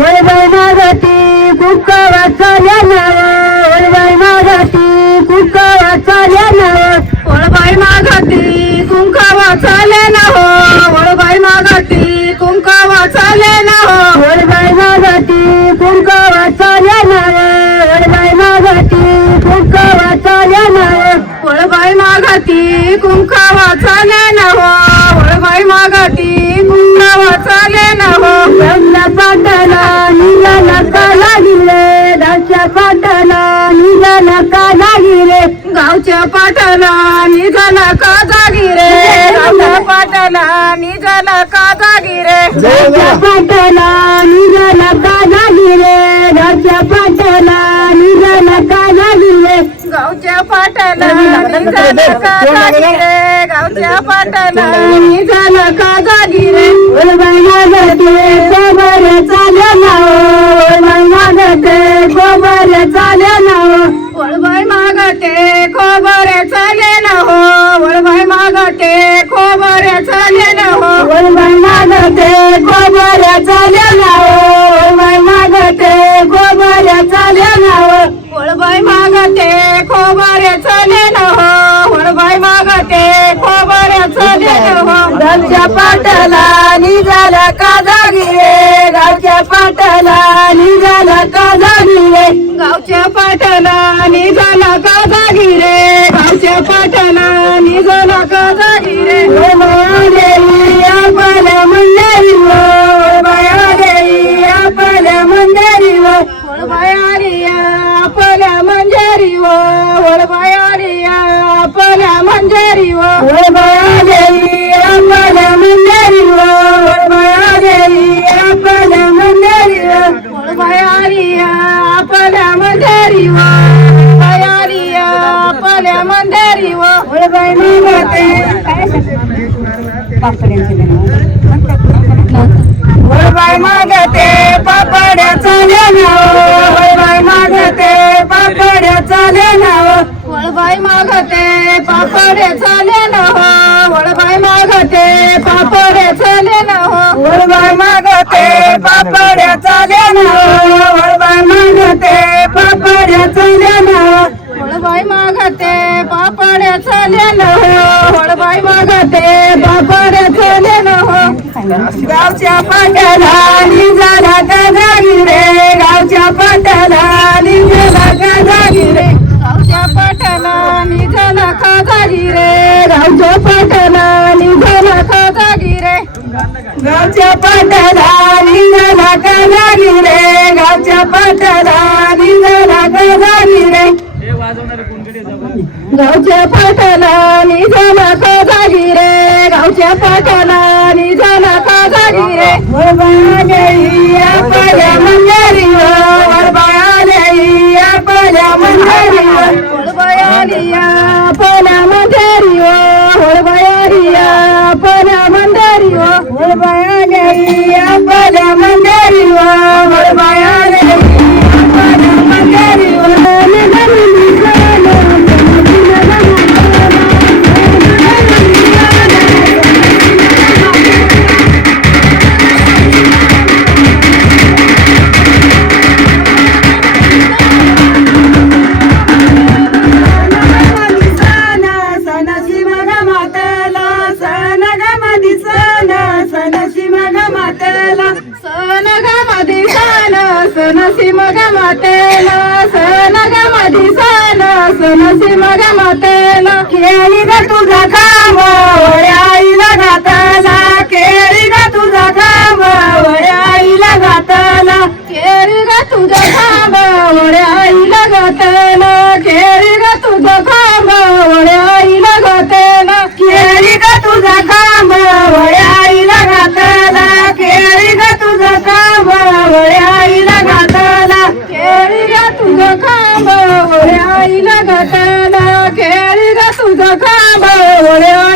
वळबाई मागती कुक्का वाचाल्या नाव वळबाई मागती कुक्का वाचाल्या नाव वळबाई मागती कुंका वाचाल्या नाव वळबाई मागती कुंका वाचाल्या नाव वळबाई मागती कुंका वाचाल्या नाव वळबाई मागती कुंका वाचाल्या नाव वळबाई मागती कुंका वाचाल्या नाव वळबाई मागती कुंका वाचाल्या नाव गावच्या पाटाला निघाला का लागिले गावच्या पाटाला निघाला का लागिले गावच्या पाटाला निघाला का जागिरे गावच्या पाटाला निघाला का जागिरे गावच्या पाटाला निघाला का जागिरे गावच्या पाटाला निघाला का जागिरे गावच्या पाटाला निघाला का जागिरे गावच्या पाटाला निघाला का जागिरे वळबाई मागते गोबर चाल्या नाव वळबाई मागते गोबर चाल्या नाव वळबाई मागते खोबर चाले नाव वळबाई मागते खोबर चाले नाव वळबाई मागते खोबर चाले नाव वळबाई मागते खोबर चाले नाव वळबाई मागते खोबर चाले नाव वळबाई मागते खोबर चाले नाव गावच्या पाटाला निघाला का जागिरे गावच्या पाटाला निघाला का जागिरे गावच्या पाटाला निघाला का जागिरे गावच्या पाटाला निघाला का जागिरे आपल्या मंदिरी वळबाया देई आपल्या मंदिरी वळबाया आपल्या मंदिरी वळबाया आपल्या मंदिरी वळबाया देई आपल्या मंदिरी वळबाया देई आपल्या मंदिरी वळबाया आपल्या मंदिरी वळबाया आपल्या मंदिरी वळबाई मागते वळबाई मागते पापड्या चाले नाव वळबाई मागते पापड्या चाले नाव वळबाई मागते पापड्या चाले नाव वळबाई मागते पापड्या चाले नाव वळबाई मागते पापड्या चाले नाव वळबाई मागते पापड्या चाले नाव वळबाई मागते पापड्या चाले नाव वळबाई मागते पापड्या चाले नाव गावच्या पाट्याला निघाला का जागिरे गावच्या पाट्याला निघाला का जागिरे गावच्या पाट्याला निघाला का जागिरे गावच्या पाट्याला निघाला का जागिरे गावच्या पाट्याला निघाला का जागिरे गावच्या पाट्याला निघाला का जागिरे गावच्या पाटाला निघाला का जागिरे गावच्या पाटाला निघाला का जागिरे वळबाया देई आपल्या मंदिरी वळबाया देई आपल्या मंदिरी वळबाया आपल्या मंदिरी वळबाया आपल्या मंदिरी वळबाया देई आपल्या मंदिरी वळबाया देई आपल्या मंदिरी केळी ग तुझा काम वळ्याईला घाताला केळी ग तुझा काम वळ्याईला घाताला केळी ग तुझा काम वळ्याईला घाताला केळी ग तुझा काम वळ्याईला घाताला केळी ग तुझा काम वळ्याईला घाताला केळी ग तुझा काम वळ्याईला घाताला केळी ग तुझा काम वळ्याईला घाताला केळी ग तुझा काम वळ्या